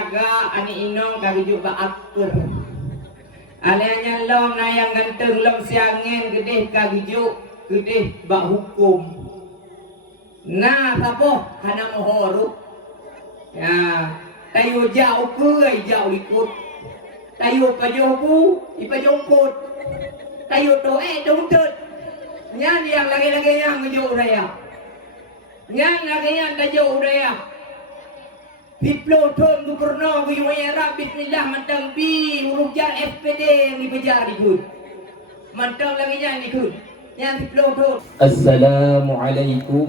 jaga ani inong kahijuk ba akper. Alanya long na yang ganteng long siangin gede kahijuk gede ba hukum. Nah sapo hana mohoru. Ya, tayo jauh kuy jauh ikut. Tayo pajobu ipajomput. Tayo to dongtut. Nyan yang lagi-lagi yang ngejuk raya. Nyan lagi yang tajuk raya. Diplo ton gubernur Guyuera bismillah mantang pi urujar FPD yang dibejar ikut. Mantang lagi yang ikut. Yang diplo ton. Assalamualaikum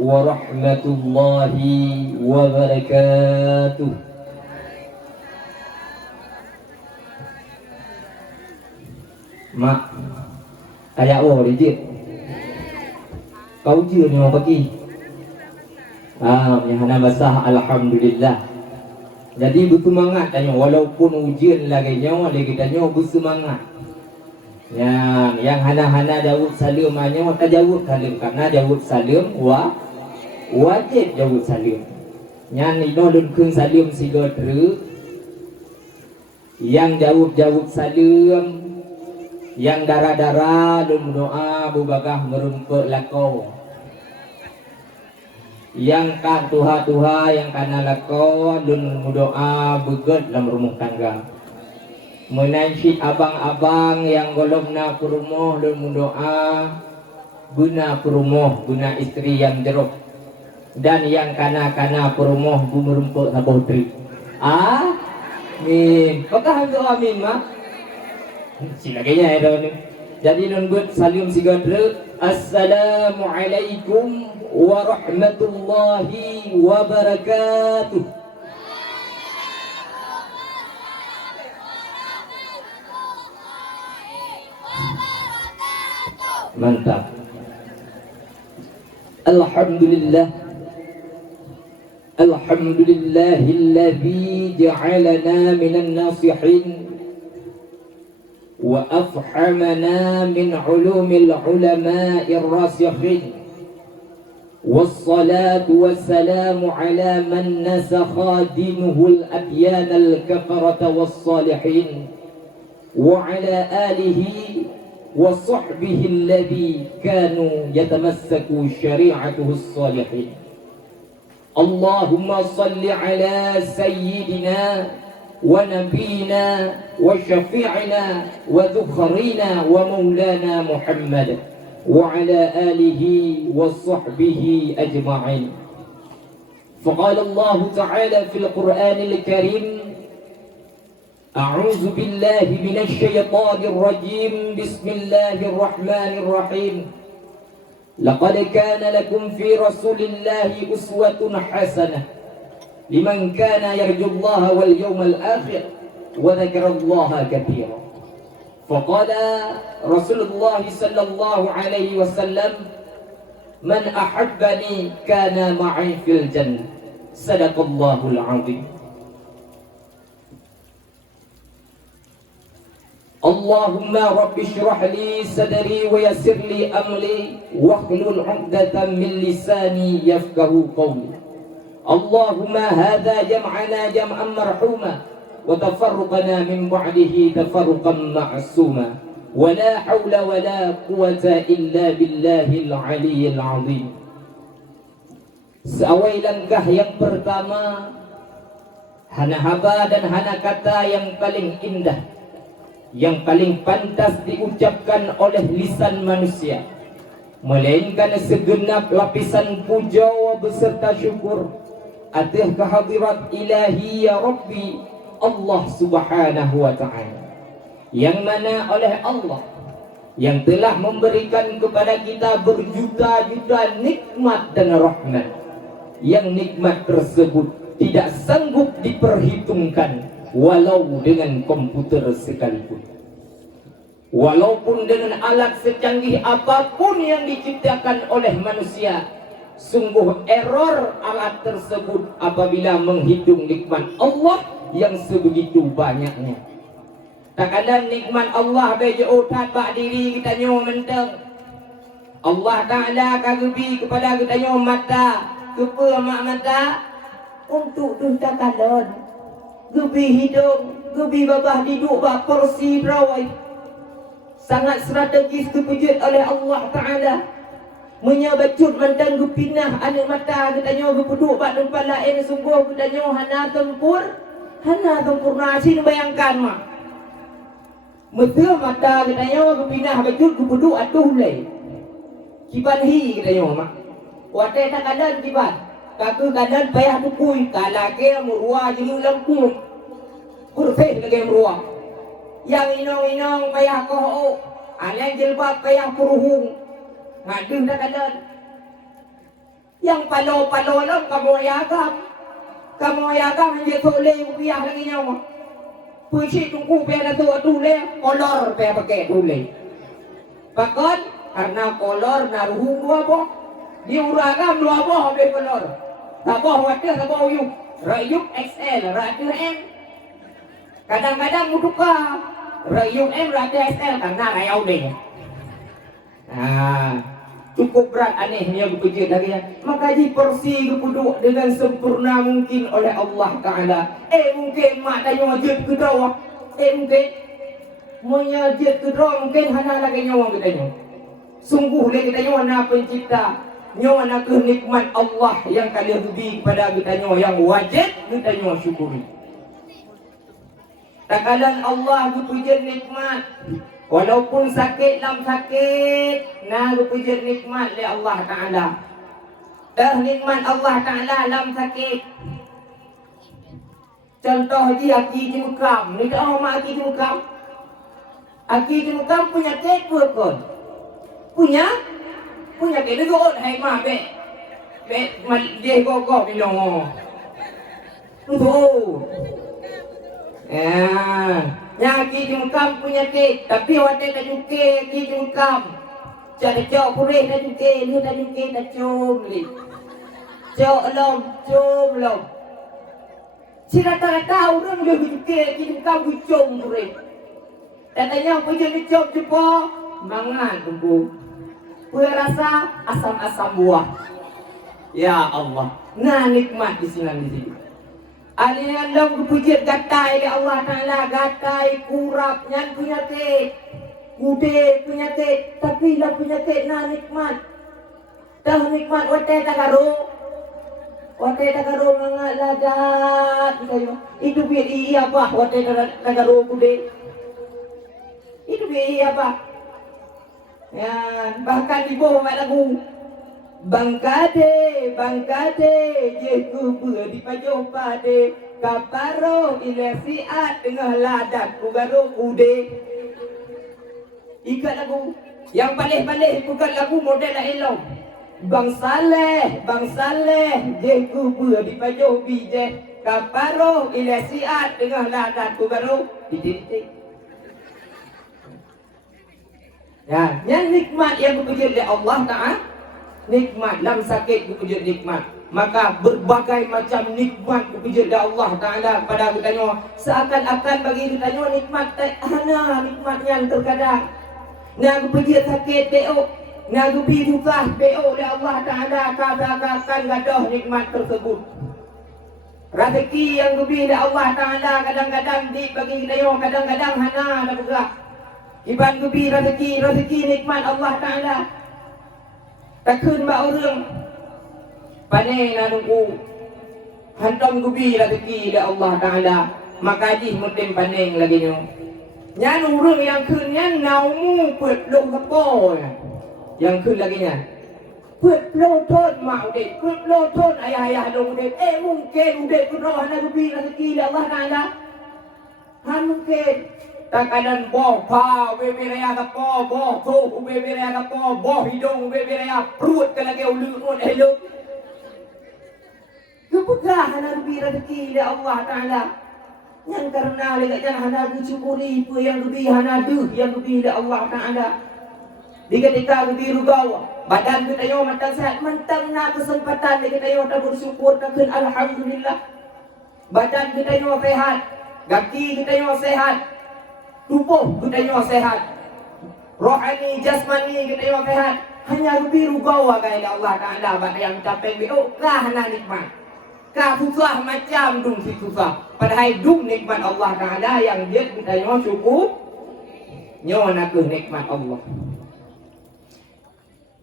warahmatullahi wabarakatuh. Mak, kayak dijit. Kau je ni mau pergi. Yang basah alhamdulillah. Jadi bersemangat tanya walaupun ujian lagi nyawa lagi tanya bersemangat. Yang hana Daud salim hanya tak jawab salim karena Daud salim wajib jawab salim. Yang ino lun keun salim siga teru. Yang jawab salim, yang darah-darah lun doa bubagah merumpuk lakau. Yang kan tuha yang kana lakon dun doa beget dalam rumah tangga. Menansyi abang-abang yang golongna kurumuh dun doa guna kurumuh guna istri yang jeruk. Dan yang kana kurumuh bumerumpuk sabotri. Amin. Apakah doa amin mak? Silaganya ya ni. Jadi nun buat salim sigadre. Assalamualaikum warahmatullahi wabarakatuh. Mantap. Alhamdulillah. Alhamdulillahilladzi ja'alana minan nasihin وأفحمنا من علوم العلماء الراسخين والصلاة والسلام على من نسخ دينه الأديان الكفرة والصالحين وعلى آله وصحبه الذي كانوا يتمسكوا شريعته الصالحين. اللهم صل على سيدنا ونبينا وشفيعنا وذخرنا ومولانا محمد وعلى آله وصحبه أجمعين. فقال الله تعالى في القرآن الكريم أعوذ بالله من الشيطان الرجيم بسم الله الرحمن الرحيم لقد كان لكم في رسول الله أسوة حسنة لمن كان يرجو الله واليوم الآخر وذكر الله كثيرا. فقال رسول الله صلى الله عليه وسلم من أحبني كان معي في الجنة. صدق الله العظيم. اللهم رب اشرح لي صدري ويسر لي أمري واحلل عقدة من لساني يفقه قولي. اللهم هذا جمعنا جمعا مرحوما وتفرقنا من بعده تفرقا معصوما ولا حول ولا قوة إلا بالله العلي العظيم. Seawai langkah yang pertama, hana haba dan hana kata yang paling indah, yang paling pantas diucapkan oleh lisan manusia, melainkan segenap lapisan puja beserta syukur atas kehadirat ilahi ya Rabbi Allah subhanahu wa ta'ala, yang mana oleh Allah yang telah memberikan kepada kita berjuta-juta nikmat dan rahmat, yang nikmat tersebut tidak sanggup diperhitungkan walau dengan komputer sekalipun, walaupun dengan alat secanggih apapun yang diciptakan oleh manusia. Sungguh error alat tersebut apabila menghitung nikmat Allah yang sebegitu banyaknya. Tak ada nikmat Allah bejo otak bak diri kita nyo menteng. Allah Ta'ala kagebi kepada kita nyo mata, kepa mak mata untuk tu tak kalon. Gebi hidung, gebi babah diduk bah porsi berawai. Sangat strategis kepujud oleh Allah Ta'ala. Menyabacut mantan gupinah anak mata katanya gupuduk bak depan lain sungguh katanya hana tempurna sini bayangkan mah. Betul mata katanya gupinah bacut gupuduk atuh lay. Kiban hi katanya mak. Wate tak kadan kiban. Kaku kadan payah bukui kalake murua jeung lengkung. Kurfeh lagi murua. Yang inong-inong payah koho. Aneh jilbab payah puruhung. Ngadu dah kadan. Yang palo-palo lang kamu ayagam hanya toleh rupiah lagi nyawa. Puisi tunggu pera tu atule kolor pera pakai tule. Pakon karena kolor naruhung dua boh. Di uragam dua boh be kolor. Taboh wadah taboh yuk. Rayuk XL, ratu M. Kadang-kadang muduka rayuk M ratu XL karena rayau deh. Cukup berat anehnya bekerja dari maka di porsi kepuduk dengan sempurna mungkin oleh Allah Ta'ala. Mungkin mak dah nyajut ke bawah. Mungkin menyajut ke bawah mungkin hana lagi nyawa katanya. Sungguh lagi katanya wana pencipta. Nyawa nak kenikmat Allah yang kalian beri kepada katanya yang wajib katanya syukuri. Takalan Allah bekerja nikmat. Walaupun sakit lam sakit, nah puji nikmat oleh Allah Ta'ala. Dah nikmat Allah Ta'ala lam sakit. Contoh dia Aki Jemukam. Ni dah mak Aki Jemukam. Aki Jemukam punya kek pun. Punya kek dia kot. Hai mak be. Be dia gogok minum. Tuh. Yang Aki Jemukam punya kek. Tapi wadah dah juke Aki Jemukam. Jadi jauh purih dah juke. Lu dah juke dah cium li. Jauh lom. Si rata-rata orang dia juke Aki Jemukam cium purih. Katanya punya cium cepo. Mangan tunggu. Punya rasa asam-asam buah. Ya Allah. Nah nikmat di sini. Alian dong kepujit gatai di Allah Ta'ala. Gatai kurap nyan penyakit. Kude penyakit. Tapi lah penyakit na nikmat. Dah nikmat wate tagaro. Wate tagaro mangat ladat. Itu biar iya apa wate tagaro kude. Itu biar iya apa. Ya, bahkan di bawah lagu. Bangkade, jeku di pajoh pade, kaparo ilesiat tengah ladat kugaro kude. Ikat lagu, yang palih-palih bukan lagu model elok. Bang Saleh, jeku di pajoh bije, kaparo ilesiat tengah ladat kugaro titik. Ya, yang nikmat yang bekerja oleh Allah Ta'ala. Nikmat dalam sakit bekerja nikmat. Maka berbagai macam nikmat bekerja dari Allah Ta'ala pada kita. Seakan-akan bagi kita nikmat hana nikmat yang terkadang. Nak bekerja sakit beo, nak pergi susah beo oleh Allah Ta'ala. Katakan gadah nikmat tersebut. Rezeki yang lebih dari Allah Ta'ala kadang-kadang bagi kita, kadang-kadang hana nak bergerak. Iban lebih rezeki nikmat Allah Ta'ala. Tak kena orang panai nak nunggu hantam gubi rezeki dari Allah Ta'ala. Maka di mungkin panai lagi ni. Yang orang yang kena naumu put long kepo. Yang kena lagi ni. Put long ton mau dek. Put long ton ayah long dek. Mungkin dek kena hana gubi rezeki dari Allah Ta'ala. Mungkin. Takanan boh pa beberaya kapo boh tu beberaya kapo boh hidung beberaya perut kalagi ulun hello. Kepegah hana lebih rezeki dari Allah Ta'ala. Yang karena lega jangan hana dicukuri apa yang lebih hana duh yang lebih dari Allah Ta'ala. Di ketika lebih rugau badan kita yo mantang sehat mantang na kesempatan kita yo tak bersyukur takkan alhamdulillah. Badan kita yo sehat, kaki kita yo sehat. Tubuh kita nyawa sehat, rohani, jasmani kita nyawa sehat. Hanya lebih rugau agak Allah Ta'ala pada yang capek biukah hana nikmat. Kah susah macam dung si susah. Padahal dung nikmat Allah Ta'ala yang dia kita nyo syukur. Nyo nak nikmat Allah.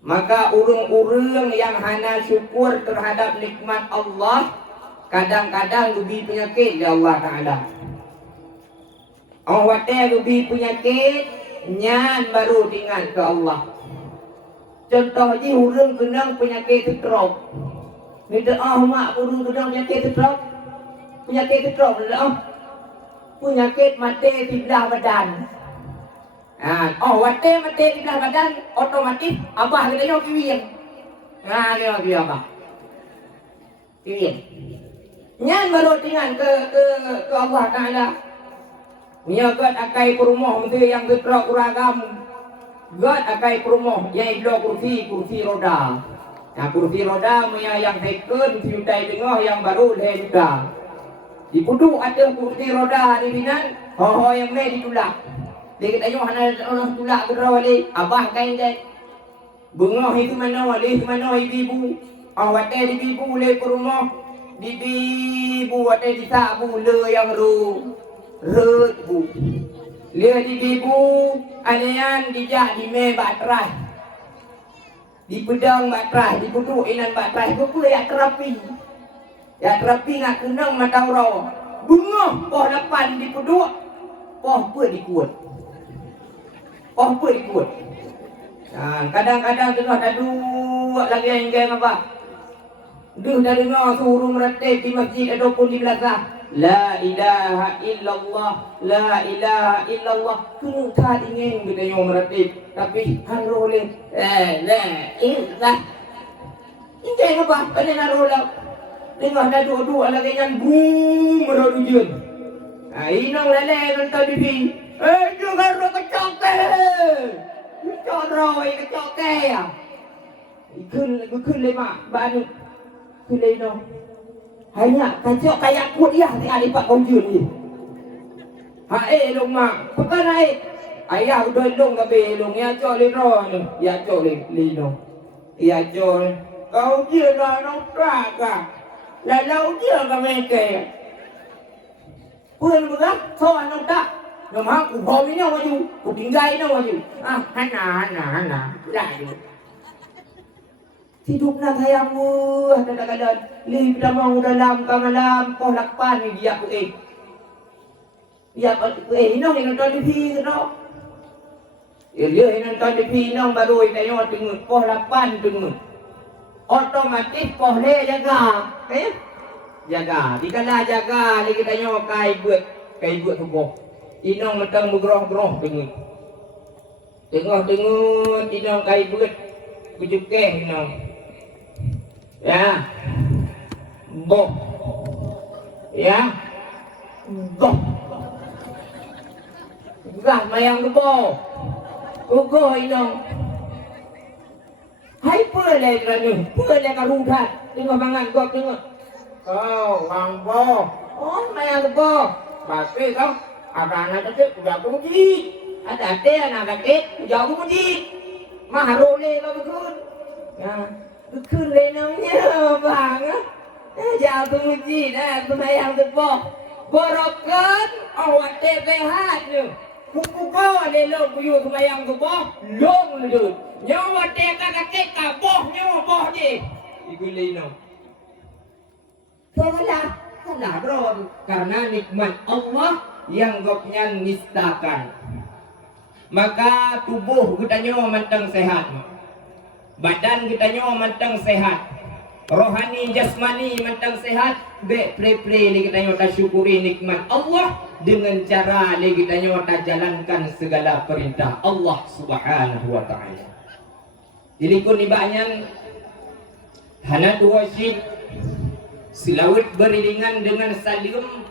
Maka urung-urung yang hana syukur terhadap nikmat Allah kadang-kadang lebih penyakit ya Allah Ta'ala. Orang wadah lebih penyakit nyan baru ingat ke Allah. Contohnya urung kena penyakit stroke. Minta mak urung kena penyakit stroke. Penyakit stroke penyakit mati sebelah badan. Wadah mati sebelah badan otomatis abah kita yo kiwin. Dia apa? Kiwin. Nyan baru ingat ke Allah Ta'ala. Nya God akai perumah mesti yang getrok kuragam. God akai perumah yang ilo kursi roda. Nah kursi roda punya yang second siutai tengah yang baru le juga. Di pudu ada kursi roda di binan, ho yang le ditulak. Dia kata yo hana orang tulak kedrawali, abah kain dek. Bengah itu mana wali itu mana ibu. Awak di ibu le perumah. Di ibu wate di sabu le yang Rut bu, lihat di bibu, anayan dijak di me batrai, di pedang batrai, di putu inan batrai, buku ya terapi nak kenang mata orang, bunga poh lapan di putu, poh apa dikuat, kadang-kadang tengah dah dua lagi yang apa, dah dengar suruh meratib di masjid ataupun di belakang. La ilaha illallah, la ilaha illallah. Kena tak ingin kita yang meratib. Tapi haru boleh. La ilah. Ini apa? Pada naruh lah. Tengah dah dua-dua lagi yang boom menaruh jun. Inong lele nonton TV. Jangan roh kecok ke. Kecok roh, kecok ke ya. Ikut lemak. Banu. Ikut lemak. Hanya kacau kayak kuat ya di alipat konjun ni. Long mak, bukan ayah udah long kabe long ya cok lino, ya cok lino, ya cok. Kau dia lah nongkrak kah? Lalu dia kami ke. Puan bukan, soal nongkrak. Nama aku bom ini maju, aku tinggal ini maju. Hana, lagi. Hidup nak sayangmu, kadang-kadang li kita mau dalam kamalam poh lakpan ni dia aku Dia inong yang nonton TV tu. Dia yang nonton TV inong baru tengok tengok poh lakpan tengok. Otomatis poh le jaga, jaga. Dikala jaga ni kita tengok kai buat tubuh. Inong metang bergeroh-geroh tengok. Tengok inong kai buat kujukeh inong. Ya, boh, ya, boh, gah mayang boh, ugo inong, hai pulai kerana, pulai karudat, tengok bangan kau tengok, kau bang boh, mayang boh, pasti kau, anak kecil udah kunci, ada anak kecil udah kunci, maharole kau betul, ya. Bukan lenongnya bang, jauh tu masjid, semayang tu borokan awak tebehat tu, buku kau lelong kuyu semayang tu long tu, nyawa teka kakek kaboh nyawa boh je, ibu lenong. Salah bro, karena nikmat Allah yang gopnya nistakan, maka tubuh kita nyawa mantang sehat. Badan kita nyawa mantang sehat. Rohani jasmani mantang sehat. Play kita nyawa tak syukuri nikmat Allah dengan cara kita nyawa tak jalankan segala perintah Allah Subhanahu wa taala. Jadi kun ibanan hana wasyid silawat beriringan dengan salim.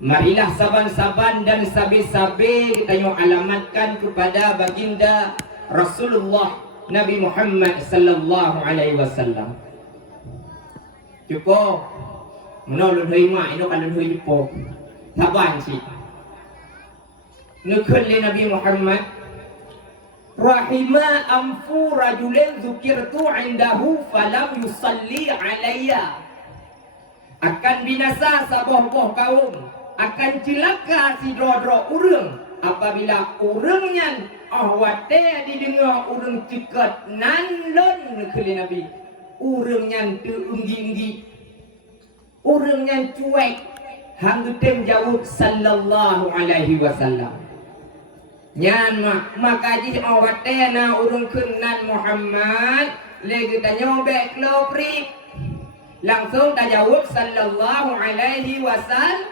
Marilah saban-saban dan sabi-sabi kita nyawa alamatkan kepada baginda Rasulullah Nabi Muhammad sallallahu alaihi wasallam. Cukup menolong mak itu kan hui cukup. Saban sih. Nukul Nabi Muhammad rahima amfu rajulin dzukirtu indahu falam yusalli alayya. akan binasa saboh-boh kaum, akan celaka si dro-dro urang apabila urangnya awate didengar urang cekat nan lon kali Nabi, urangnya teu enggi-enggi, urangnya cuek, hang tem jawab sallallahu alaihi wasallam. Nyan maka ji awate na urang kenan Muhammad lagi tanya bek klopri langsung tak jawab sallallahu alaihi wasallam.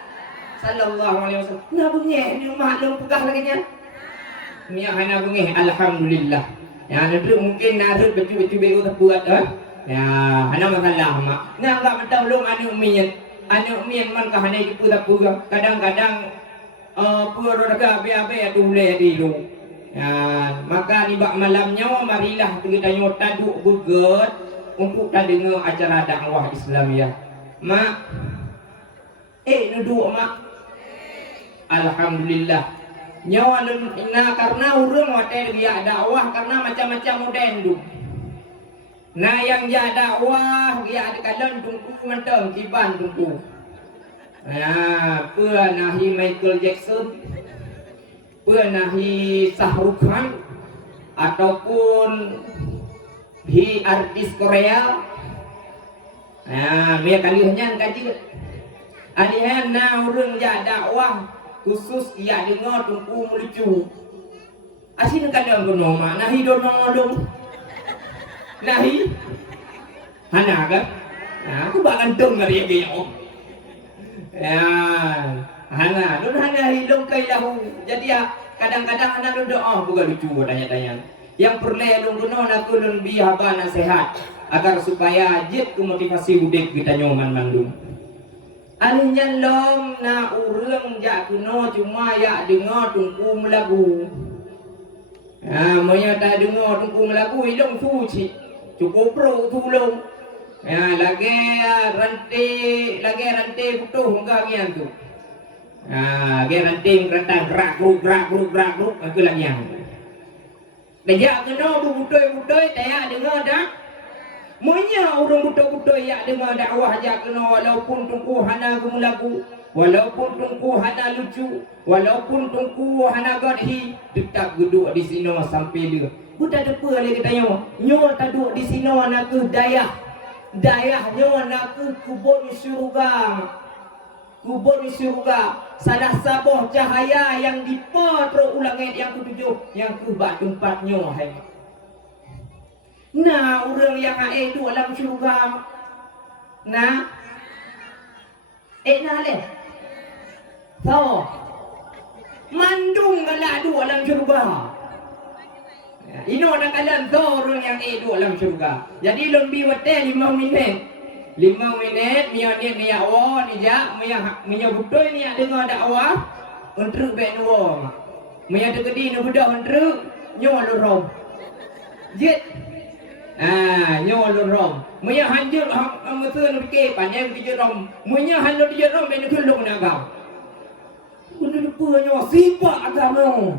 Nah bunyi ni maklum pegah lagi nya. Ni hanya bunyi alhamdulillah. Ya nanti mungkin narut betul-betul baru terbuat ya hanya masalah mak. Nah enggak mentang belum anu mian man ka hanya itu tak kadang-kadang pura be-be dulu dilu. Ya, maka di bak malamnya marilah kita nyota duk beget untuk dengar acara dakwah Islam ya. Mak nuduk mak. Alhamdulillah. Nyawa na karena urang wate dia dakwah karena macam-macam model du. Nah yang dia dakwah dia ada kadang tunggu mentang kiban tunggu. Nah, พื่อnahi Michael Jackson, พื่อnahi Shah Rukh Khan, ataupun hi artis Korea. Nah, dia kalinya kaji. Alihan na urang ja dakwah khusus ia dengar tunggu melucu. Asin kadang gunoma nahi donodong. Nahi. Hana kan? Nah, aku bakal dong dari dia. Ya, hana, nun hana hidup kai lahu. Jadi ya kadang-kadang anak doa bukan lucu tanya-tanya. Yang perlu nun aku nun biha nasihat agar supaya jid ku motivasi budak kita nyoman mandung. Anunya lom na urang ja kuno cuma ya dengar tungku melagu. Monya tak dengar tungku melagu ilong suci. Cukup pro tulung. Ya lagi rantai butuh muka gian tu. Lagi rantai kereta gerak geruk aku lagi yang. Dejak kena butuh taya dengar dak. Monya orang butuh ya dengar dakwah jak kena walaupun tungku hana gumulagu, walaupun tungku hana lucu, walaupun tungku hana godhi, tetap duduk di sini sampai dia. Buta depa lagi tanya, nyo tak duduk di sini nak ke dayahnya nak ke kubur surga, salah sabuh cahaya yang dipotro ulangit yang ketujuh yang ke tempatnya hai. Nah orang yang itu dalam surga nah nah leh so mandung galak dua dalam surga. Ino nak kalian orang yang itu dalam surga. Jadi lebih wate 5 minit. 5 minit ni awak ni jak miya butuh ni dengar dakwah untuk ben wong. Miya tegedi nu budak untuk nyol rom. Jit. Nyol rom. Miya hanjur mesun fikir pandai fikir rom. Miya hanjur dia rom ben kulung naga. Kuno lupa nyawa sifat agama.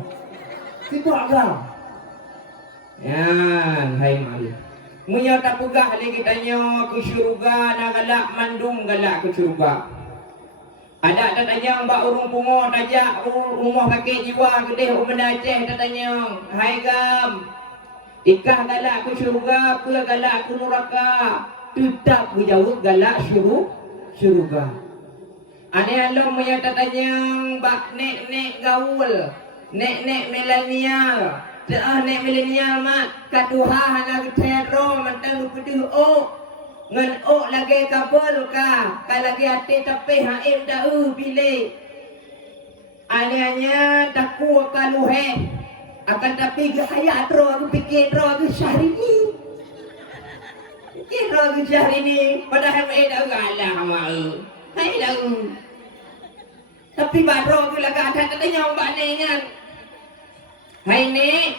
Sifat agama. Ya, hai mari. Munya tak pegah lagi tanya ke syurga nak galak mandung galak ke syurga. Ada tak tanya mbak urung pungo tajak rumah kakek jiwa gede umah Aceh tak tanya, hai gam. Ikah galak ke syurga, pula galak ke neraka. Tetap berjawab galak syurga. Ada Allah munya tak tanya mbak nek gaul, nek milenial. Nek milenial mak katuha hana terro mantang kudu ngan lagi kabel ka lagi hati tapi haim dah pilih anehnya takku kaluhe akan tapi gaya tro aku pikir tro aku Syahrini padahal dah galah mak hai dah tapi badro aku laga ada tanya mbak nengan. Hai ni,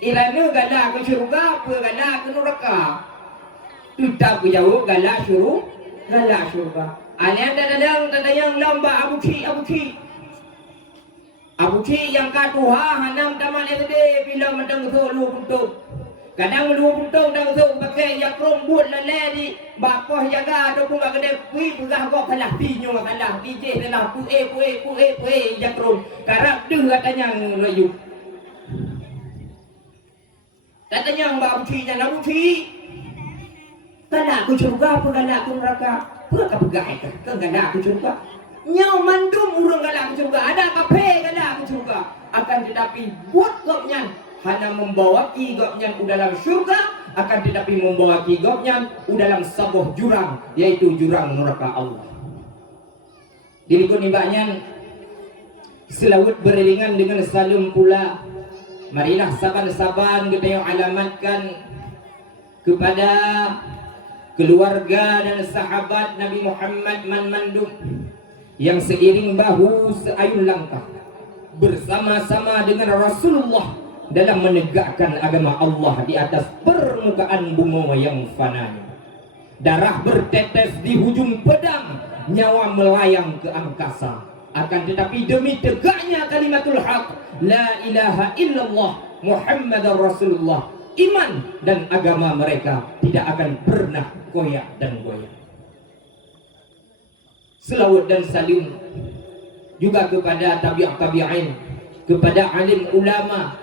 ilmu galak ke syurga, apa galak ke neraka? Tetap jawab galak syurga. Ada yang lamba Abu Ci yang katuha hanam taman gede bila matang solo untuk Kadang 20 tahun dah tu pakai yang rombut lele di bakoh jaga tu pun gede pui pegah kok kalah tinyo kalah DJ kalah pue yang rom karap deh katanya ngelayu. Katanya mbak ucinya nak uci. Kalah ku surga apa kalah ku neraka? Apa pegai kan kalah ku surga. Nyau mandum urang kalah ku surga. Ada kape kalah ku surga. Akan tetapi buat koknya hanya membawa kigopnya dalam surga, akan tetapi membawa kigopnya dalam sebuah jurang, yaitu jurang neraka Allah. Dirikun ibaknya selawat beriringan dengan salam pula. Marilah saban-saban kita yang alamatkan kepada keluarga dan sahabat Nabi Muhammad man mandum yang seiring bahu seayun langkah bersama-sama dengan Rasulullah dalam menegakkan agama Allah di atas permukaan bumi yang fananya. Darah bertetes di hujung pedang, nyawa melayang ke angkasa. Akan tetapi demi tegaknya kalimatul haq, la ilaha illallah Muhammadar Rasulullah, iman dan agama mereka tidak akan pernah goyah dan goyah. Selawat dan salim juga kepada tabi'in, kepada alim ulama,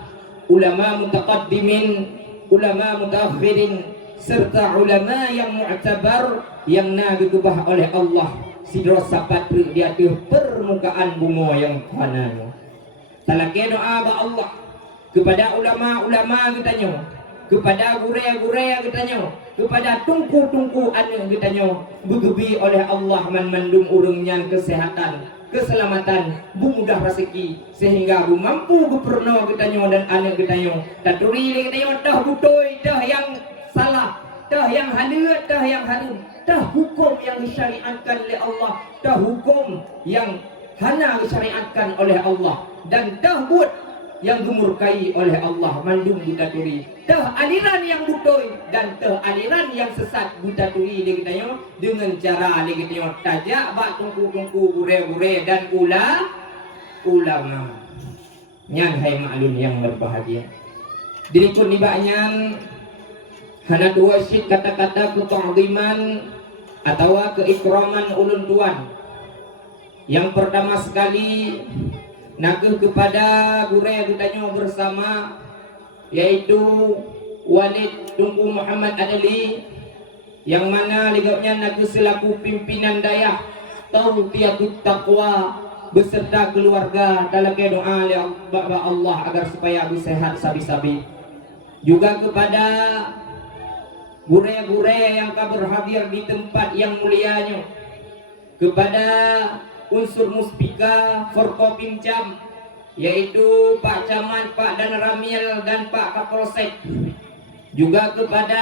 ulama mutaqaddimin, ulama mutaakhirin, serta ulama yang mu'tabar yang digubah oleh Allah sidro sapatri di atas permukaan bumi yang fananya. Talake doa ba Allah kepada ulama-ulama kitanya, kepada gure-gure kitanya, kepada tungku-tungku anu kitanya begebi oleh Allah man mandum urungnya kesehatan, keselamatan, mudah rezeki sehingga mampu gubernur kitanya dan anak kitanya. Taturi kitanya dah butoi, dah yang salah, dah yang halal, dah yang haram, dah hukum yang disyariatkan oleh Allah, dah hukum yang hana disyariatkan oleh Allah, dan dah buat yang dimurkai oleh Allah mandum ditaturi. Dah aliran yang butoi dan dah aliran yang sesat ditaturi kitanya dengan cara kitanya tajak bak tungku-tungku gure-gure dan ulama. Nyan hai maklum yang berbahagia. Dirikun nibaknya hana dua syit kata-kata keta'ziman atau keikraman ulun tuan. Yang pertama sekali naga kepada gure kitanya bersama, yaitu Walid Tunku Muhammad Adli, yang mana ligapnya naga selaku pimpinan dayah Tawtiyatut Taqwa beserta keluarga dalam doa kepada Allah agar supaya aku sehat sabi-sabi. Juga kepada gure-gure yang berhadir di tempat yang mulianya, kepada unsur muspika Forkopimcam, yaitu Pak Camat, Pak Dan Ramil dan Pak Kapolsek, juga kepada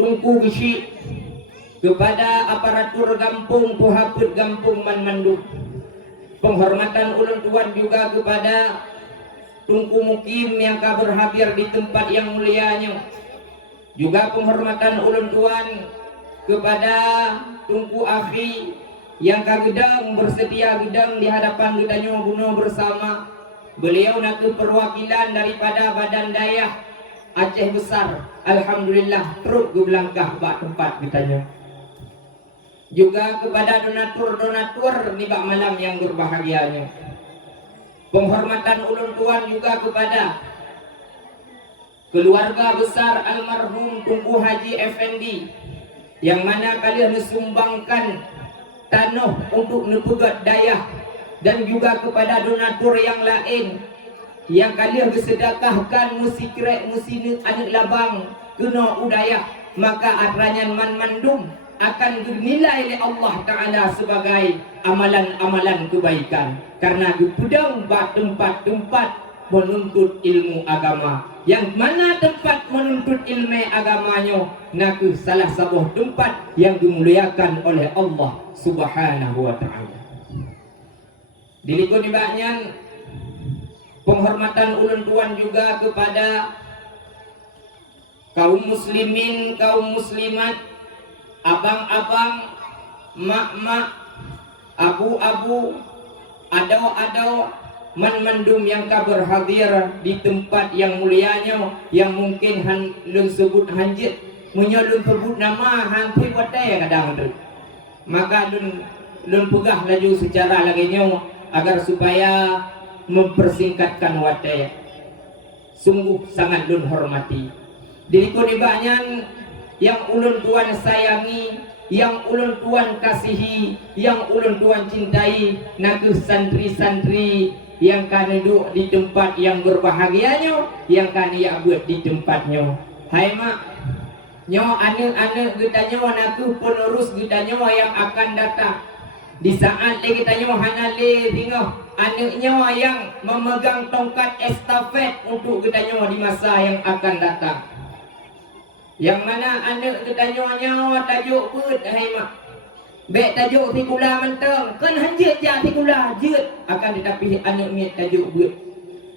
Tungku Gisi, kepada aparatur kampung Puhaput Kampung Manmandu. Penghormatan ulun tuan juga kepada Tungku Mukim yang berhadir di tempat yang mulianya. Juga penghormatan ulun tuan kepada Tungku Akhi yang kagedang bersedia gedang di hadapan kitanya guna bersama. Beliau nak perwakilan daripada Badan Dayah Aceh Besar. Alhamdulillah terus gelangkah bak tempat kitanya. Juga kepada donatur-donatur di bak malam yang berbahagianya. Penghormatan ulun tuan juga kepada keluarga besar almarhum Tunku Haji Effendi, yang mana kalian menyumbangkan tanah untuk nepegat dayah, dan juga kepada donatur yang lain yang kalian bersedekahkan musi krek musi anak labang kena udayah, maka atranyan man mandum akan dinilai oleh Allah Ta'ala sebagai amalan-amalan kebaikan, karena di pedang bak tempat-tempat menuntut ilmu agama, yang mana tempat menuntut ilmu agamanya naku salah sebuah tempat yang dimuliakan oleh Allah Subhanahu wa Ta'ala. Dilikun ibaknya penghormatan ulun tuan juga kepada kaum muslimin, kaum muslimat, abang-abang, mak-mak, abu-abu, adau-adau, mandum yang ka berhadir di tempat yang mulianya, yang mungkin lun sebut hanjit, munya lun sebut nama hanti wadai kadang tu. Maka lun pegah laju secara laginya agar supaya mempersingkatkan wadai. Sungguh sangat lun hormati. Diri ko ni banyan yang ulun tuan sayangi, yang ulun tuan kasihi, yang ulun tuan cintai, naku santri-santri yang kan duduk di tempat yang berbahagianya, yang kan ia buat di tempatnya. Hai mak, nyo anak-anak kita nyo naku penerus kita nyo yang akan datang. Di saat kita nyo hanale tinggal anaknya yang memegang tongkat estafet untuk kita nyo di masa yang akan datang. Yang mana anak kita nyo tajuk put hai mak. Baik tajuk tikula mentang kan hanjit ja tikula jut akan tetapi anak miat tajuk but.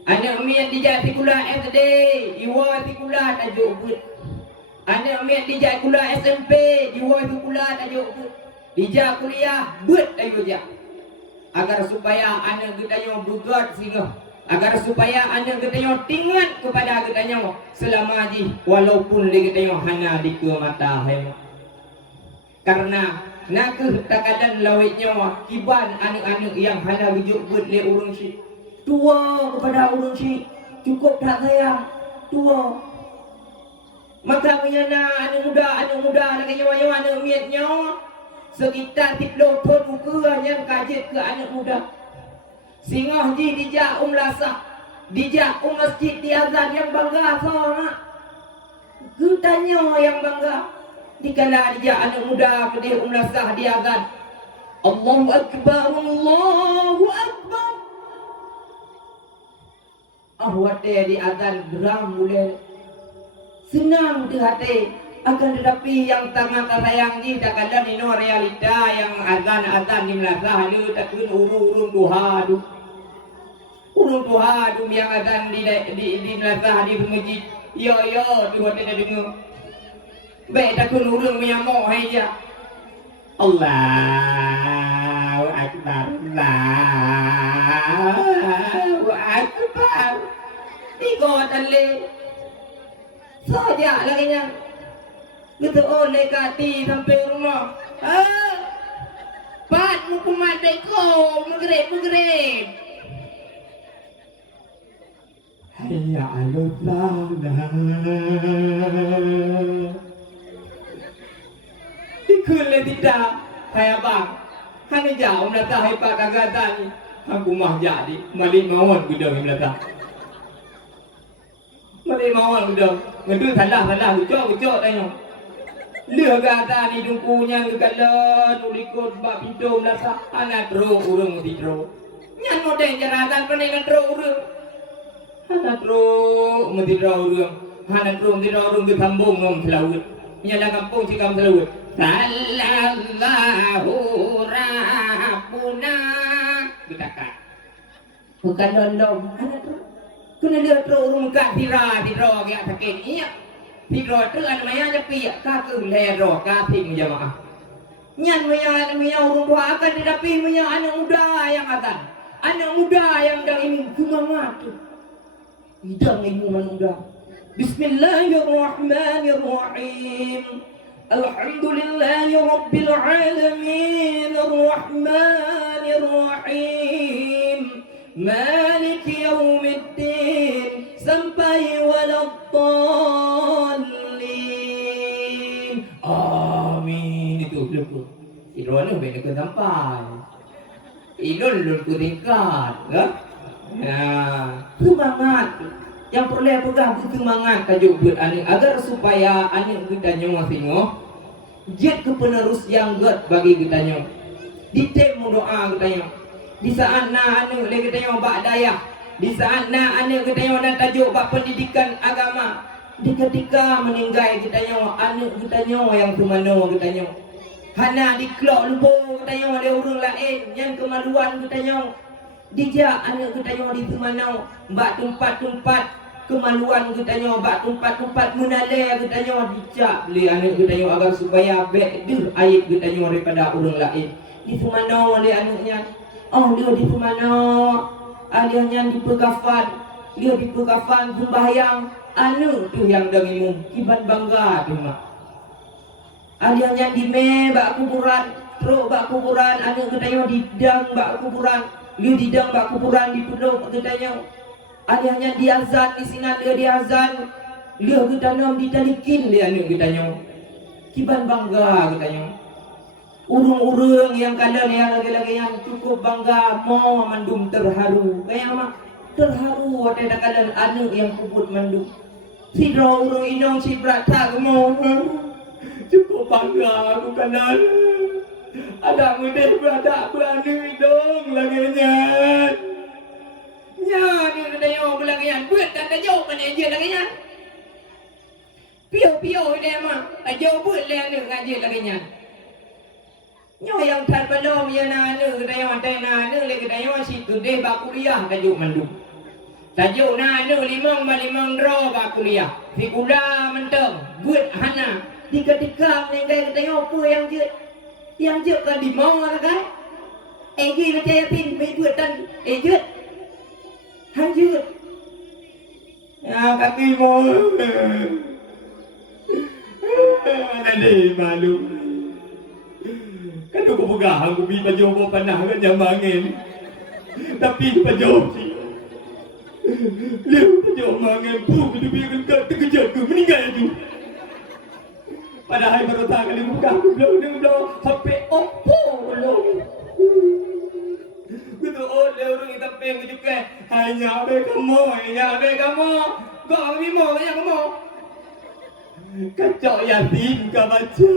Anak miat dijak tikula SD, iwa tikula tajuk but. Anak miat dijak tikula SMP, iwa tikula tajuk but. Dijak kuliah but tajuk ja. Agar supaya anak kita nyo bugat sehingga agar supaya anak kita nyo tingat kepada kita nyo selama di walaupun kita nyo hanya di ke mata hai mak. Karena nak takkan lawitnya kiban anak-anak yang hanya wujud buat le urung si tua kepada urung si cukup tak sayang tua. Maka menyana anak muda nak nyawa anak miatnya sekitar 30 tahun muka yang kajet ke anak muda. Singah ji dijak lasah, dijak masjid di azan yang bangga sama. Gutanya yang bangga. Dikala dia anak muda kedih lasah di azan. Allahu Akbar, Allahu Akbar. Ahwate di azan geram mulai. Senang di hati. Akan tetapi yang tangan sayang ni tak ada ni no realita yang azan di melasah ni tak kun urung duha du. Urung duha du yang azan di melasah di masjid. Yo di hotel ada dengar. Baik tak kun urung menyamuk hai dia. Allahu Akbar. Allahu Akbar. Tiga tali. Saja lagi yang kita oleh kati sampai rumah. Pat mukumat deko maghrib. Hayya 'alal salah. Ikut tidak kayak bang. Hanya jauh nak hai pak kagatan. Aku mah jadi mali mawon gudang belaka. Mali mawon gudang. Ngedu salah ucok tanya. Lừa gata ni dungkunya ngekalan ulikut bak pintu belaka. Anak dro urung tidro. Nyan modeng jarakan pening dro urung. Anak dro mentidro urung. Anak dro mentidro urung ke sambung ngom selawut. Nyala kampung cikam selawut. Sallallahu Rabbuna Bitakat. Bukan dondong. Kena lihat urung kat tira dia sakit iya. Tira tu ada maya nyepi ka ke lero ka tim jamaah. Nyan maya urung tua akan tetapi maya anak muda yang akan. Anak muda yang dah ingin semangat tu. Hidang ilmu muda. Bismillahirrahmanirrahim. Alhamdulillahi Rabbil Alamin Ar-Rahmanir Rahim Maliki Yawmiddin sampai waladdallin. Amin. Itu dulu. Irwana benda ke sampai. Ilun lu tingkat, ya? Nah, semangat. Yang perlu pegang tu semangat tajuk buat anak agar supaya anak kita nyawa tengok jet ke penerus yang gut bagi kita nyawa. Di tem doa kita nyawa. Di saat na anak kita nyawa bak daya. Di saat na anak kita nyawa dan tajuk bak pendidikan agama. Di ketika meninggal kita nyawa anak kita nyawa yang kemana kita nyawa. Hana di klok lupa kita nyawa ada orang lain yang kemaluan kita nyawa. Dijak anak kita nyawa di mana bak tempat-tempat kemaluan kita nyawa bak tempat-tempat munalai kita nyawa dijak beli anak kita nyawa agar supaya bedu aib kita nyawa daripada orang lain. Di mana oleh anaknya? Oh dia di mana? Aliannya dipegafan, dia dipegafan sembahyang, anu tu yang dengimu, kiban bangga tu mak. Aliannya di bak kuburan, teruk bak kuburan, anu katanya didang bak kuburan, dia didang bak kuburan di pedok katanya. Aliannya diazan di sini dia diazan, dia katanya ditalikin dia anu katanya. Kiban bangga katanya. Urung-urung yang kalian yang lagi-lagi yang cukup bangga mau mandum terharu. Kayak mak terharu ada kalian anu yang kubut mandum. Si urung inong si berata mau cukup bangga aku kalian. Ada mudah berada beranu dong laginya. Nya ni katanya laginya buat tak jauh mana je laginya. Piau-piau dia mah jauh buat le anu ngaji laginya. Nyo yang tan belum ya nanu katanya ada nanu le katanya situ deh bak kuliah tajuk mandum. Tajuk nanu limang ro bak kuliah. Si kula menteng buat hana tiga-tiga menenggai katanya apa yang je. Yang je kan di mau kan? Egi percaya tin mai buat tan je. Hanjut. Ya kaki mau. Ada malu. Kan aku pegang, aku pergi pajoh bawa panah kan jam angin. Tapi pajoh si. Dia pajoh angin pun dia terkejut tu meninggal tu. Padahal baru tak kali buka aku belum sampai Oppo belum. Betul oleh orang kita pengen juga hanya be kamu. Kau ni mau hanya kamu. Kacau yatim kau baca.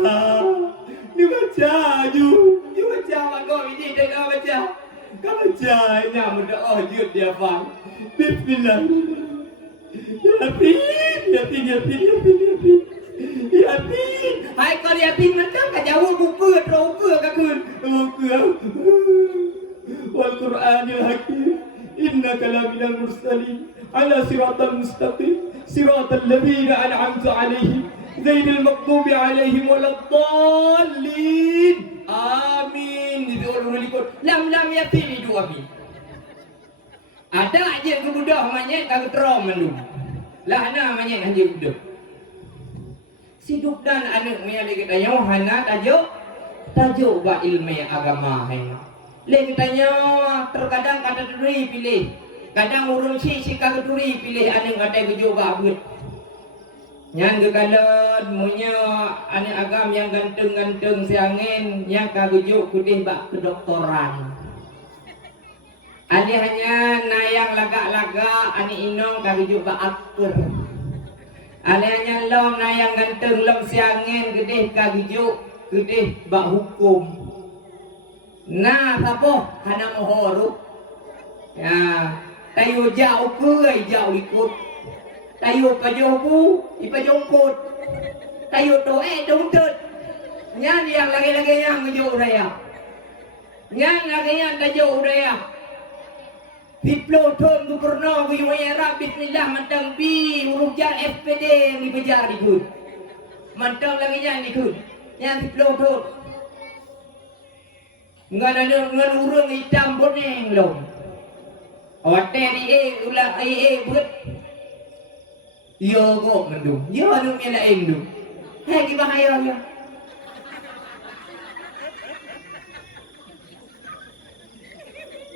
Ni baca you baca kau ini dia kau baca. Kau baca ini berdoa jud dia faham. Bismillah. Yatim. Hai kau yatim macam kau jauh buku ke kun. Wal Qur'anil Hakim. Innaka laminal mursalin ala siratal mustaqim siratal ladzina an'amta 'alaihim ghairil maghdubi 'alaihim waladdallin. Amin. Itu orang likut. Lam yatim itu abi. Ada aja kebudah manyet kagak terom mandu. Lah ana manyet hanya budak. Siduk dan anak punya lagi tanya hana tajuk ba ilmu agama hena. Le tanya terkadang kata duri pilih. Kadang urung si kagak duri pilih anak kata gejo ba abut. Yang gekalon munya anak agam yang ganteng-ganteng siangin yang kagejo kudih ba kedoktoran. Ani hanya nayang lagak-lagak ani inong kagejo ba aktor. Alanya long nayang ganteng long siangin gede kagijuk gede bak hukum. Nah sapo hana mohoru. Ya, tayo jauh kuai jauh ikut. Tayo pajobu ipajongkut. Tayo doe dongtut. Nyan yang lagi-lagi yang ngejo raya. Nyan lagi yang tajo raya. Diplotun gubernur Guyuera bismillah mantang pi huruf jar FPD yang dibejar ikut. Mantang lagi yang ikut. Yang diplotun. Enggak ada urung hitam boneng loh. Hotel ulah buat. Yo kok mendung. Yo anu mena endu. Hai ki bahaya ya.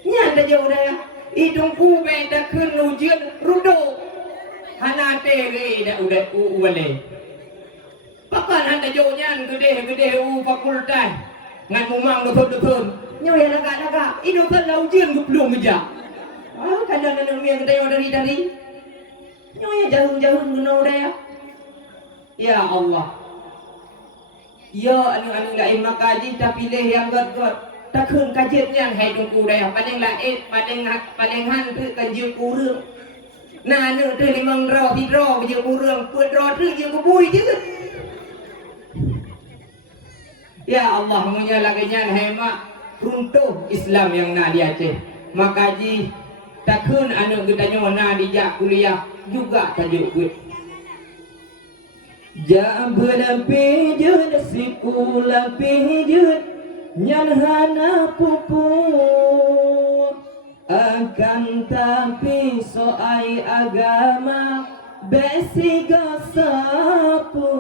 Nya ada jauh dah. Hidung kube dah kena ujian rudo. Hana tele dah udah uwale. Pakan handa jauhnya gede fakultas. Ngan mumang betul. Nyoy laga. Hidung kan dah ujian belum aja. Kadang yang tayo dari. Nyoy jauh guna dah. Ya Allah. Ya anu enggak imam kaji tapi pilih yang god. Takun kajetnya hai dongku dah paling lain paling han tu kanjil kurang. Nah anu tu limang ro hidro je kurang put ro tu je kubui je. Ya Allah munya laginya hai mak runtuh Islam yang nak di Aceh. Makaji takun anu kita nyona di jak kuliah juga tajuk kuit. Jabla pejud sikula pejud Nyan hana pupu akan tapi soai agama besi gasapu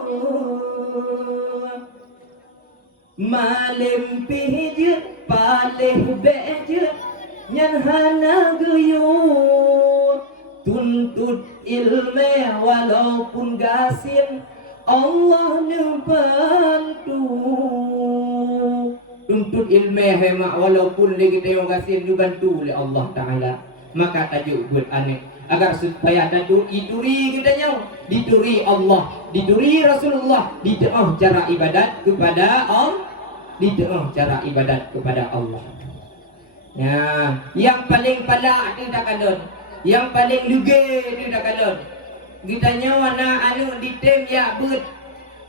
malim pijut palih bejut nyan hana guyur tuntut ilmu walaupun gasin Allah membantu tuntut ilmu hemat walaupun lagi tengok gasin dibantu oleh Allah Ta'ala. Maka tajuk buat aneh agar supaya diduri kitanya, diduri Allah, diduri Rasulullah, didoa cara ibadat kepada Allah, didoa cara ibadat kepada Allah. Ya, yang paling palak tidak kalon, yang paling luge tidak kalon. Kitanya wana anu ditem ya but,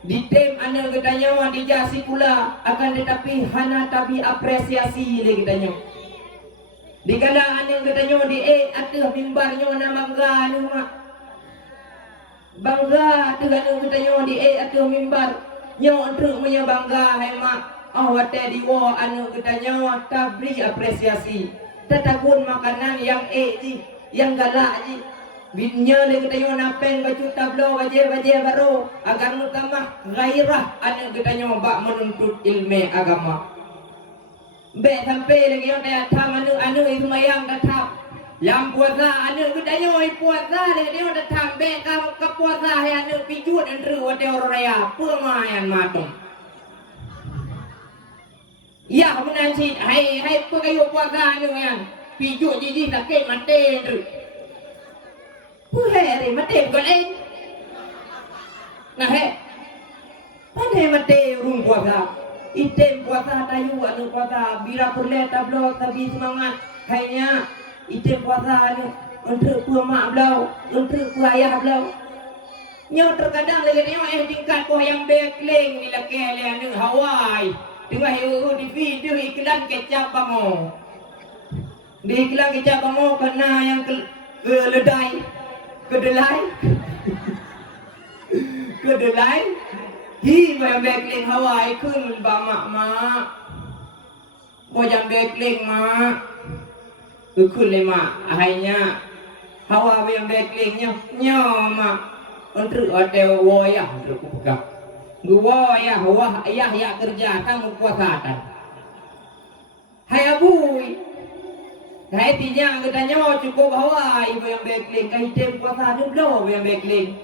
ditem anu kitanya wana dijasi pula akan tetapi hana tapi apresiasi le kitanya. Dikala anu kitanya di atuh mimbarnya wana bangga anu mak. Bangga tu anu kitanya di atuh mimbar. Nyo untuk punya bangga hai mak. Wate diwa anu kitanya tabri apresiasi. Tetakun makanan yang ji, yang galak ji. Binya le kitanya napen baju tablo baje baru agar mutamah gairah anu kitanya bak menuntut ilmu agama. Be sampai lagi yang dia tham anu itu mayang datang. Lam puasa anu kitanya puasa le dia datang be ka puasa hai anu pijut andru wate orang raya pemayan matung. Ya menansi hai pekayu puasa anu yang pijut jiji sakit mate andru. Puheri mate bukan nah pandai mate rung puasa item puasa tayu anu puasa bila purle tablo tapi semangat hanya item puasa anu untuk mak blau untuk ayah blau nyo terkadang lagi nyo tingkat ko yang bekling nila kele anu Hawaii tengah di video iklan kecap bango di iklan kecap bango kena yang keledai kedelai hi bayang bekling Hawaii kun ba mak bayang bekling mak kun le mak akhirnya Hawaii bayang beklingnya nyo mak untuk hotel wayah untuk pegang gua wah ayah ya kerja tang puasatan hai abui hai tinya katanya cukup Hawaii bayang bekling kai tem puasa tu belum bayang bekling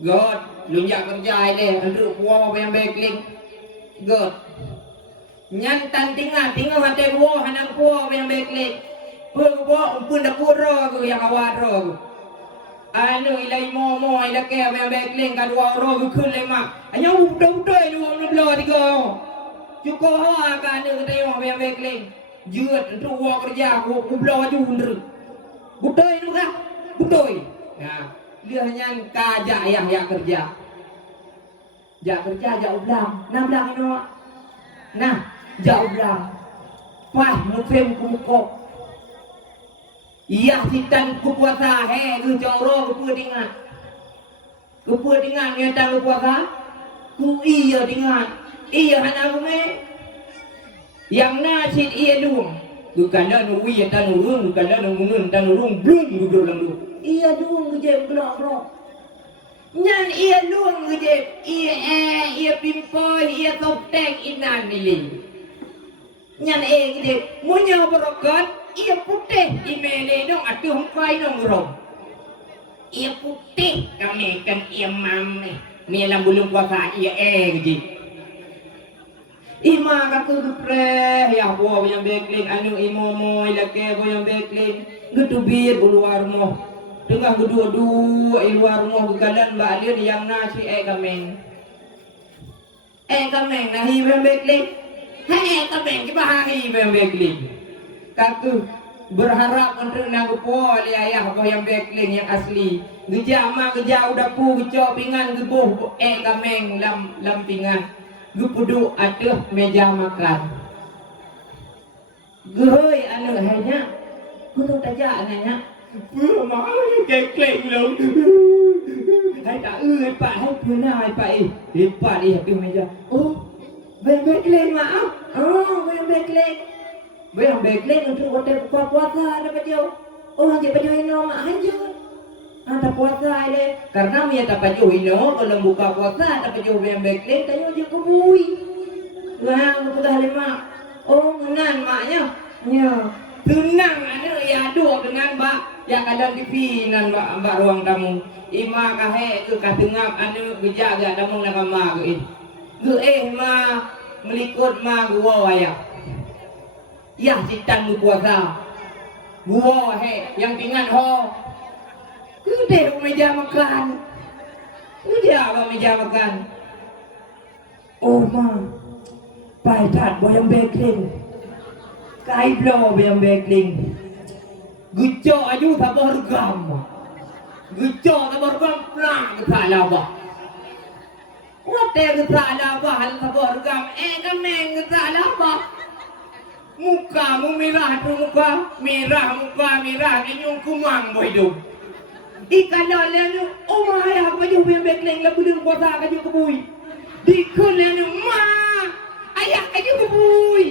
God lunjak kerja le untuk puasa bayang bekling God nyantan tinggal hati buah anak puasa bayang bekling puasa pun dah pura ku yang awak ro anu ilai momo ilai ke bayang bekling kadua ro ku le mak hanya udah lu belum tiga cukup Hawaii kan anu katanya bayang bekling juat untuk buat kerja aku belau aja undur budoi nu kah budoi nah dia hanya kajak ya kerja jak kerja jak ulang nah ulang ini nah jak ulang pah ngefem kumukok iya hitan kupuasa ku joro kepudingan yang tak kupuasa ku iya dengan iya anak me yang nasi iya dong bukan dah nuwi tan urung bukan dah nungun tan urung blum duduk lalu iya dong gede blok nyan iya dong gede iya pimpoi iya toptek inan nili nyan gede munya berokot iya putih imele dong atuh hongkai dong urung iya putih kami kan iya mame ni lam belum puasa iya gede ima kaku dupre ya buah yang bekling anu imomo ilake bo yang bekling gedubir luar mo tengah gedua-dua luar mo kegalan balion yang nasi kameng nahi yang bekling kameng kita hari yang bekling kaku berharap untuk nagupo li ayah bo yang bekling yang asli gejama geja udah pu gejo pingan gebuh kameng lam pingan gupudu atuh meja makan geuy anu hanya kudu taja ananya mah kekleng lo hai tak pak hai punai pak lipat di meja oh bekleng maaf oh bekleng Bayang backline untuk hotel puasa dapat jauh. Oh, hanya pada ino mak aja. Tak puasa ada. Karena dia tak pada ino kalau buka puasa tak pada bayang backline tanya dia kebui. Wah, sudah lima. Oh, ngenan maknya. Ya. Tenang anu ya dua dengan mbak. Ya kadang TV nan mbak ruang tamu. Ima kahe ke katengap anu bejaga tamu nak ma ke. Ma melikut ma gua waya. Ya sitan puasa. Gua yang tinggal ho. Kude meja makan. Udah meja makan. Oh ma. Pai tat boyang bekling. Kai blo boyang bekling. Guco aju sabar gam. Guco sabar gam plang salah ba. Wate salah ba hal sabar gam kameng salah ba. Muka mu merah tu muka merah kenyung kumang boy dum. Ikan lalu oh maya apa je boyang bekling la budung puasa kaju kebui. Dikun lalu ma ayah kaju kebui.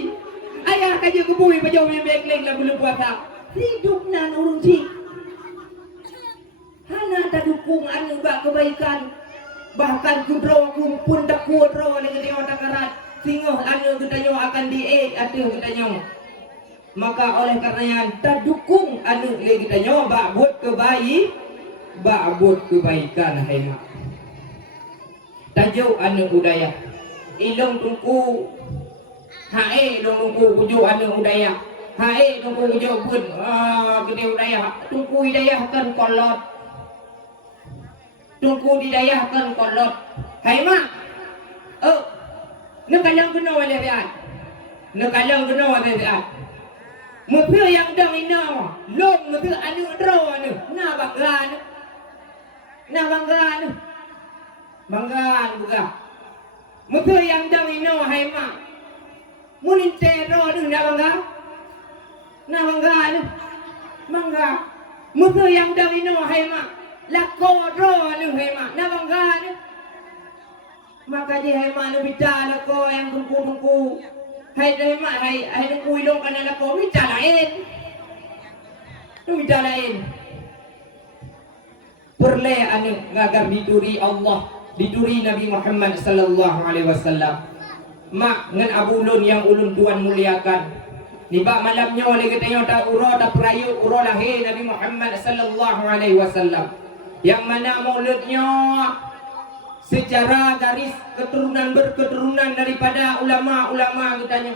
Ayah kaju kebui baju boyang bekling la budung puasa. Hidup nan urung ji. Hana tak dukung anu bak kebaikan. Bahkan kudro kumpun tak kudro dengan dia orang karat. Singoh anu ketanyo akan atuh ketanyo. Maka oleh karenanya tak dukung anu le ketanyo bak buat kebaikan hai mak. Tajuk anu budaya. Ilong tungku hae ilong tungku kuju anu budaya. Hae tungku kuju pun gede budaya. Tungku hidayah kan kolot. Tungku didayahkan kolot. Hai mak. Oh. Nekalang kena oleh riat. Nekalang kena oleh riat. Mupil yang dang ina. Long mupil anu dro anu. Na banggaan. Na banggaan. Banggaan buka. Mupil yang dang ina hai mak. Munin tero anu na bangga. Na banggaan. Bangga. Mupil yang dang ina hai mak. Lako ro anu hai mak. Na banggaan. Maka dia hai mak nu bicara lako yang tungku. Hai mak hai tungku ilong kana lako bicara lain. Nu bicara lain. Perle anu ngagar dituri Allah, dituri Nabi Muhammad sallallahu alaihi wasallam. Mak ngan abulun yang ulun tuan muliakan. Nibak malamnya oleh katanya tak uro tak perayu uro lahir Nabi Muhammad sallallahu alaihi wasallam. Yang mana mauludnya secara garis keturunan berketurunan daripada ulama-ulama katanya.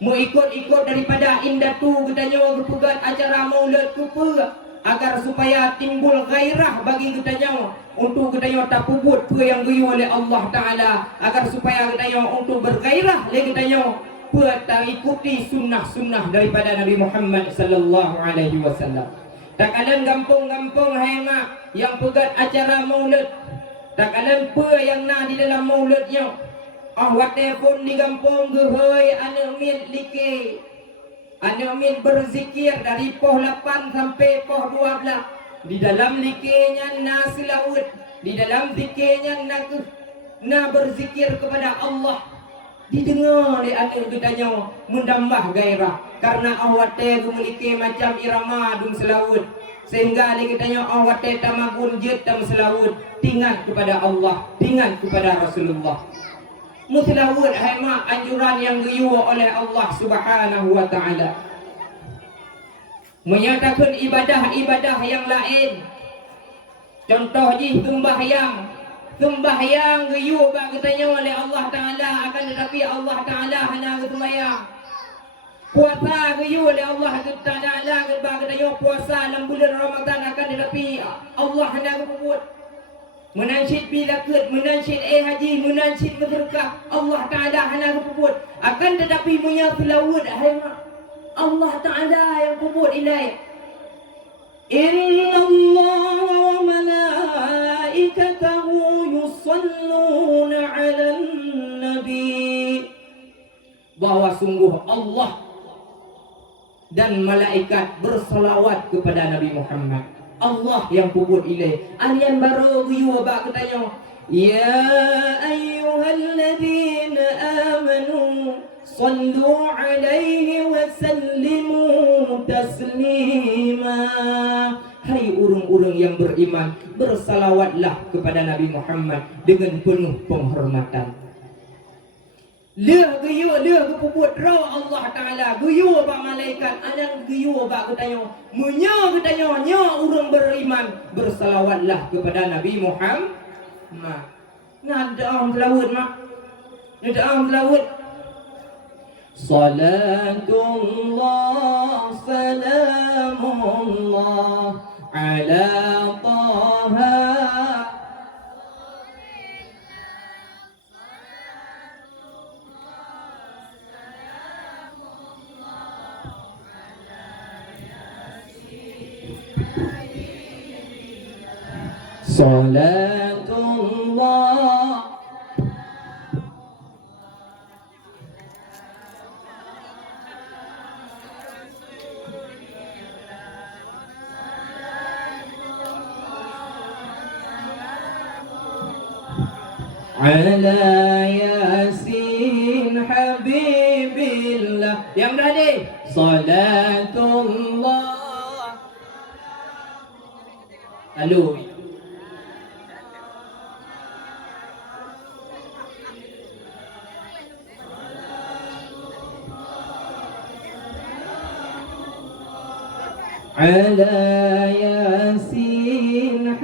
Mau ikut daripada indatu katanya berpegat acara maulid kupa agar supaya timbul gairah bagi katanya untuk katanya tak puput apa yang guyu oleh Allah Taala agar supaya katanya untuk bergairah lagi katanya buat ikuti sunnah-sunnah daripada Nabi Muhammad sallallahu alaihi wasallam. Tak kalian gampung-gampung hai mak yang pegat acara maulid. Tak kalian apa yang na di dalam maulidnya. Wate pun di kampung gehoi anu min like. Anu min berzikir dari poh 8 sampai poh 12. Di dalam likenya na selawat. Di dalam zikirnya na berzikir kepada Allah. Didengar oleh anu ditanya mendambah gairah. Karena awate memiliki macam irama dum selawat. Sehingga dia katanya awak tamagun jet tam selawat tinggal kepada Allah, tinggal kepada Rasulullah. Muslawat hai mak anjuran yang diyu oleh Allah Subhanahu wa taala. Menyatakan ibadah-ibadah yang lain. Contoh ji sembahyang diyu bak katanya oleh Allah taala akan tetapi Allah taala hanya sembahyang. Puasa kayu oleh Allah Taala katanya puasa dalam bulan Ramadan akan tetapi Allah hendak membuat menansyid bilakut, menansyid haji, menansyid berkah. Allah Taala hendak membuat akan tetapi punya selawat Allah Taala yang membuat ilai. Inna Allah wa malaikatahu yusalluna 'alan nabi. Bahwa sungguh Allah dan malaikat bersolawat kepada Nabi Muhammad. Allah yang puput ilai. Alian baru guyu bak katanya, ya ayyuhalladzina amanu sallu alaihi wa taslima. Hai urang-urang yang beriman, bersalawatlah kepada Nabi Muhammad dengan penuh penghormatan. Leh geyo leh kepubuat raw Allah Taala geyo ba malaikat anang geyo ba katanya munyo katanya nya urang beriman bersalawatlah kepada Nabi Muhammad. Nada am laut mak. Nada am laut. Salatullah salamullah ala Taha. Salatullah ala Yasin Habibillah. Yang berani Salatullah. Halo. Ala Yasin